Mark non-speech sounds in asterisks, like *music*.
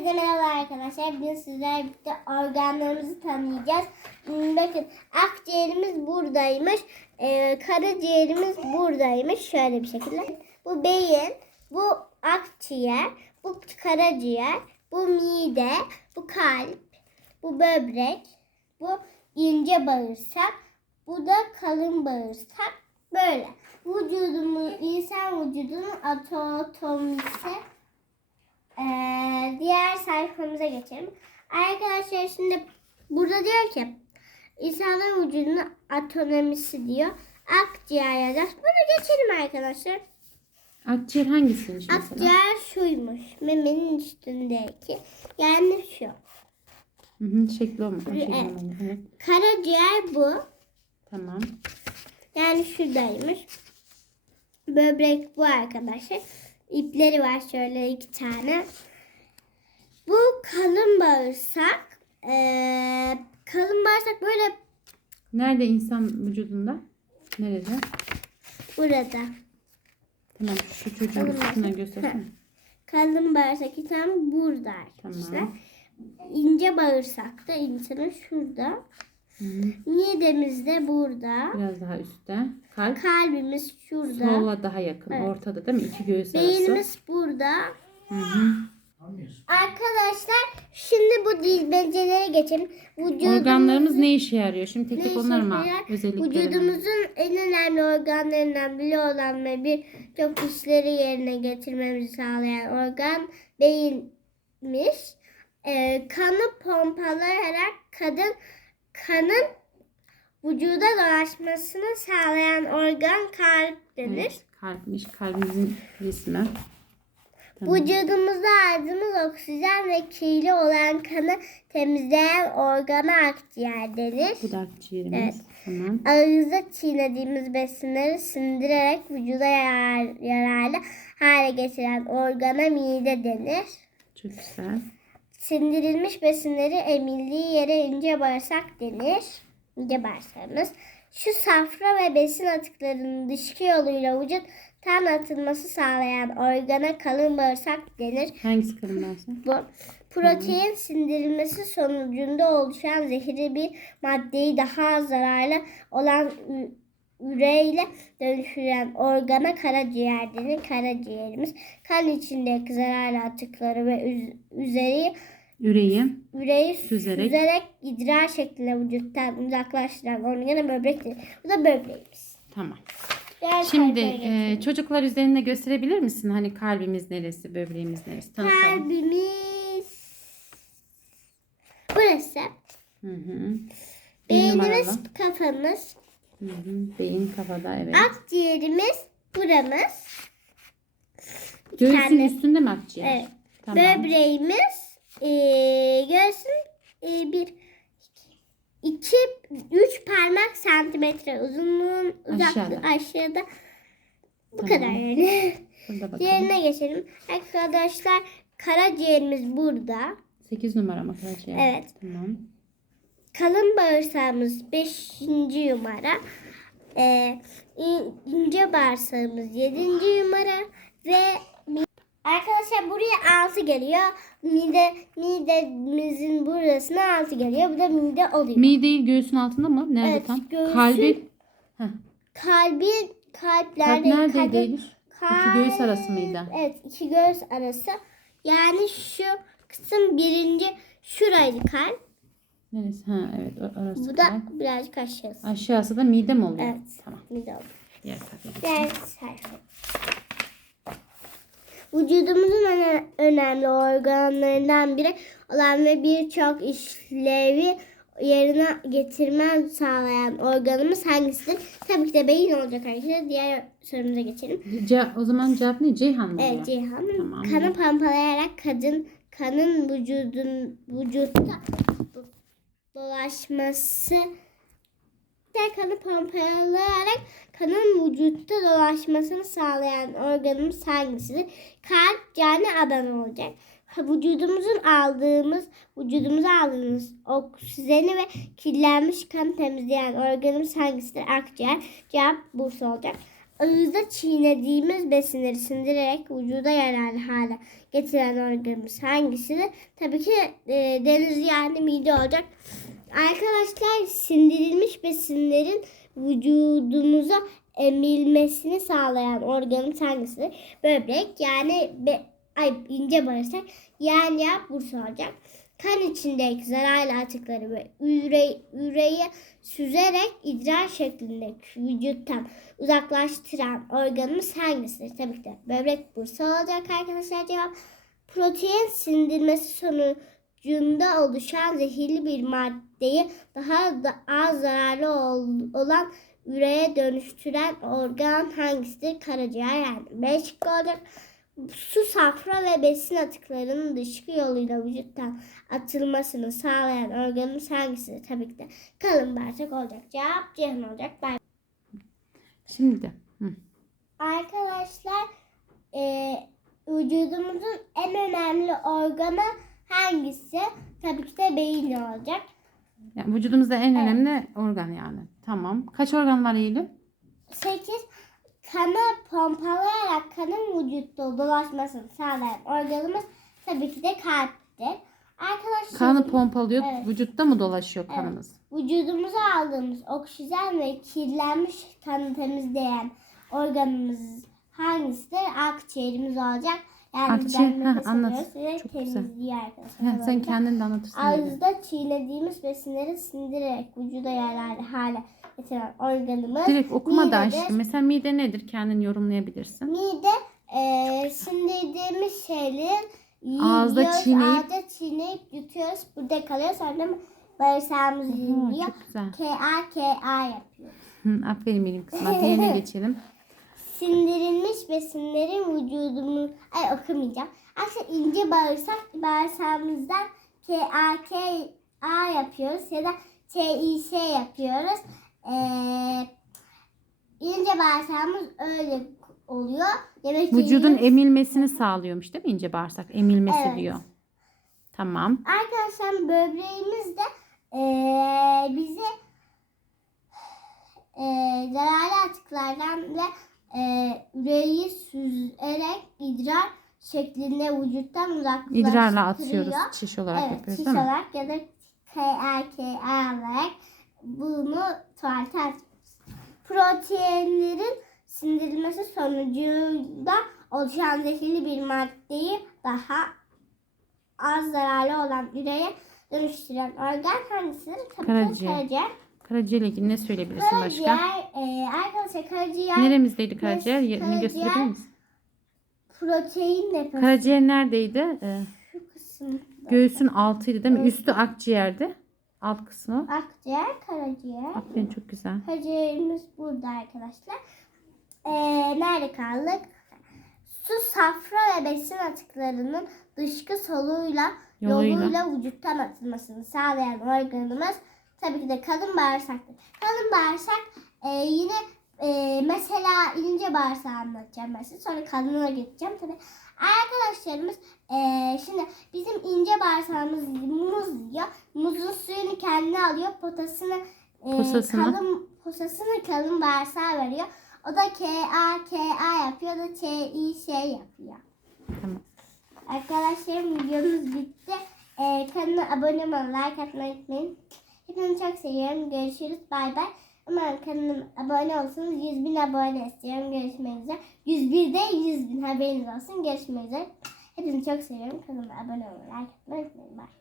Herkese merhaba arkadaşlar. Bugün sizlerle birlikte organlarımızı tanıyacağız. Hmm, Bakın akciğerimiz buradaymış. Ee, karaciğerimiz buradaymış. Şöyle bir şekilde. Bu beyin, bu akciğer, bu karaciğer, bu mide, bu kalp, bu böbrek, bu ince bağırsak, bu da kalın bağırsak. Böyle. Vücudumuz, insan vücudunun anatomisi ee, diğer sayfamıza geçelim. Arkadaşlar şimdi burada diyor ki insanların vücudunun anatomisi diyor. Akciğer yazacağız. Bunu geçelim arkadaşlar. Akciğer hangisiymiş mesela? Akciğer şuymuş. Memenin üstündeki. Yani şu. Hı hı, şekli olmuş. Evet. Evet. evet. Karaciğer bu. Tamam. Yani şuradaymış. Böbrek bu arkadaşlar. İpleri var şöyle iki tane. Bu kalın bağırsak. Ee, kalın bağırsak böyle Nerede insan vücudunda? Nerede? burada. Tamam şu çocuğun üstüne bağırsak. göstersene. Kalın bağırsak insan burada arkadaşlar. Tamam. İnce bağırsak da insanın şurada. Midemiz de burada. Biraz daha üstte. Kalp Kalbimiz şurada. sola daha yakın. Evet. Ortada değil mi? İki göğüs arası. Beynimiz burada. Hı hı. Arkadaşlar şimdi bu dizmecelere geçelim. Vücudumuzun- Organlarımız ne işe yarıyor? Şimdi tek tek işe onları mı? Özellikleri. Vücudumuzun en önemli organlarından biri olan ve birçok işleri yerine getirmemizi sağlayan organ beyinmiş. Ee, kanı pompalayarak kadın kanın vücuda dolaşmasını sağlayan organ kalp denir. Evet, kalpmiş. Kalbimizin resmi. Tamam. Vücudumuzda aldığımız oksijen ve kirli olan kanı temizleyen organa akciğer denir. Bu da akciğerimiz. Evet. Tamam. Ağızda çiğnediğimiz besinleri sindirerek vücuda yarar, yararlı hale getiren organa mide denir. Çok güzel. Sindirilmiş besinleri emildiği yere ince bağırsak denir. İnce bağırsağımız. Şu safra ve besin atıklarının dışkı yoluyla vücuttan atılması sağlayan organa kalın bağırsak denir. Hangisi kalın bağırsak? Bu protein sindirilmesi sonucunda oluşan zehirli bir maddeyi daha zararlı olan üreyle dönüştüren organa karaciğer denir. Karaciğerimiz kan içindeki zararlı atıkları ve üz- üzeri Üreyi. üreyi Süzerek. süzerek, idrar şeklinde vücuttan uzaklaştıran organa böbrektir. Bu da böbreğimiz. Tamam. Diğer Şimdi e, çocuklar üzerinde gösterebilir misin? Hani kalbimiz neresi, böbreğimiz neresi? Tanıtalım. kalbimiz burası. Hı hı. Bir Beynimiz, numaralı. kafamız, Hı hı. Beyin kafada evet. akciğerimiz, buramız, Göğsün tane. üstünde mi akciğer? evet. Tamam. böbreğimiz, ee, göğsün ee, bir, iki, üç parmak santimetre uzunluğun uzaklığı Aşağıda. aşağıda. Bu Tamam. kadar yani. Burada bakalım. Diğerine geçelim. Arkadaşlar karaciğerimiz burada. 8 numara mı karaciğer? Evet. Tamam. Kalın bağırsağımız 5. numara. Ee, in- ince bağırsağımız 7. numara ve Arkadaşlar buraya 6 geliyor. Mide midemizin burasına 6 geliyor. Bu da mide oluyor. Mideyi göğsün altında mı? Nerede Evet, tam? göğsün- Kalbi. Heh. Kalbi Kalp kalplerde neredeydi kalbi- Eylül? İki göğüs arası mıydı? Evet iki göğüs arası. Yani şu kısım birinci şuraydı kalp. Neresi? Ha evet orası. Bu da kalp. birazcık aşağısı. Aşağısı da mide mi oluyor? Evet. Tamam. Mide oldu. Diğer tarafa. Diğer sayfa. Vücudumuzun öne- önemli organlarından biri olan ve birçok işlevi yerine getirmen sağlayan organımız hangisidir? Tabii ki de beyin olacak arkadaşlar. Diğer sorumuza geçelim. Ce- o zaman cevap ne? Ceyhan mı? Evet oluyor? Cihan. Tamam. Kanı pompalayarak kadın kanın vücudun vücutta dolaşması de kanı pompalayarak kanın vücutta dolaşmasını sağlayan organımız hangisidir? Kalp, yani Adana olacak. Vücudumuzun aldığımız, vücudumuza aldığımız oksijeni ve kirlenmiş kan temizleyen organımız hangisidir? Akciğer. Cevap Bursa olacak. Ağızda çiğnediğimiz besinleri sindirerek vücuda yararlı hale getiren organımız hangisidir? Tabii ki e, deniz yani mide olacak. Arkadaşlar sindirilmiş besinlerin vücudumuza emilmesini sağlayan organımız hangisidir? Böbrek yani be, ay, ince bağırsak yani ya bursa olacak. Kan içindeki zararlı atıkları ve üre, üreyi süzerek idrar şeklinde vücuttan uzaklaştıran organımız hangisidir? Tabii ki de böbrek bursa olacak arkadaşlar cevap. Protein sindirmesi sonucunda oluşan zehirli bir maddeyi daha da az zararlı ol- olan üreye dönüştüren organ hangisidir? Karaciğer yani B şıkkı olacak. Su, safra ve besin atıklarının dışkı yoluyla vücuttan atılmasını sağlayan organımız hangisidir? Tabii ki de kalın bağırsak olacak. Cevap Ceyhan olacak. Bay Şimdi de. Hı. Arkadaşlar e, vücudumuzun en önemli organı hangisi? Tabii ki de beyin olacak. Yani vücudumuzda en önemli organ yani. Tamam. Kaç organ var Eylül? 8. Kanı pompalayarak kanın vücutta dolaşmasını sağlayan organımız tabii ki de kalptir. Arkadaşlar Kanı pompalıyor. Evet. Vücutta mı dolaşıyor kanımız? vücudumuza aldığımız oksijen ve kirlenmiş kanı temizleyen organımız hangisidir? Akciğerimiz olacak. Yani Akciğer, heh, nefes anlat. ve Çok güzel. temizliyor arkadaşlar. Ha, sen kendin de anlatırsın. Ağızda çiğnediğimiz besinleri sindirerek vücuda yararlı hale getiren organımız Direkt okuma da midedir. aşkım. Mesela mide nedir? Kendin yorumlayabilirsin. Mide e, sindirdiğimiz şeyleri Ağızda yiyoruz, çiğneyip- ağızda çiğneyip yutuyoruz. Burada kalıyor sonra bağırsağımız yürüyor. çok güzel. K-A K-A yapıyoruz. Hı, aferin benim kızıma. Diğerine *laughs* geçelim. Sindirilmiş besinlerin vücudumun ay okumayacağım. Aslında ince bağırsak bağırsağımızdan K-A-K-A yapıyoruz ya da T-İ-S yapıyoruz. Ee, ince bağırsağımız öyle oluyor. Yemek Vücudun yiyoruz. emilmesini sağlıyormuş değil mi ince bağırsak? Emilmesi Evet. diyor. Tamam. Arkadaşlar böbreğimiz de eee bizi eee zararlı atıklardan ve eee üreyi süzerek idrar şeklinde vücuttan uzaklaştırıyor. İdrarla atıyoruz. Çiş olarak Evet, yapıyoruz şiş değil mi? olarak ya da KRKA olarak bunu tuvalete atıyoruz. Proteinlerin sindirilmesi sonucunda oluşan zehirli bir maddeyi daha az zararlı olan üreye dönüştüren organ hangisidir? Tabii Karaciğer. karaciğer. Karaciğerle ilgili ne söyleyebilirsin başka? Karaciğer, e, arkadaşlar karaciğer Neremizdeydi karaciğer? Yerini karaciğer- gösterebilir misin? protein deposu. Karaciğer neredeydi? Ee, Şu kısımda. göğsün altıydı değil mi? Evet. Üstü akciğerdi. Alt kısmı. Akciğer, karaciğer. Aferin çok güzel. Karaciğerimiz burada arkadaşlar. Ee, nerede kaldık? Su, safra ve besin atıklarının dışkı soluyla Yoluyla. yoluyla, vücuttan atılmasını sağlayan organımız tabii ki de kalın bağırsaktır. Kalın bağırsak e, yine e, mesela ince bağırsağı anlatacağım ben size. Sonra kalınına geçeceğim tabii. Arkadaşlarımız e, şimdi bizim ince bağırsağımız muz yiyor. Muzun suyunu kendine alıyor. Potasını e, Posasını. kalın posasını kalın bağırsağa veriyor. O da K A K A yapıyor. O da T I S yapıyor. Tamam. Arkadaşlarım videomuz bitti. Ee, kanala abone olmayı, like atmayı unutmayın. Hepinizi çok seviyorum. Görüşürüz. Bay bay. Ama kanalıma abone olsanız 100 bin abone istiyorum. Görüşmek üzere. 101'de 100 bin haberiniz olsun. Görüşmek üzere. Hepinizi çok seviyorum. Kanalıma abone olmayı, like atmayı unutmayın. Bye.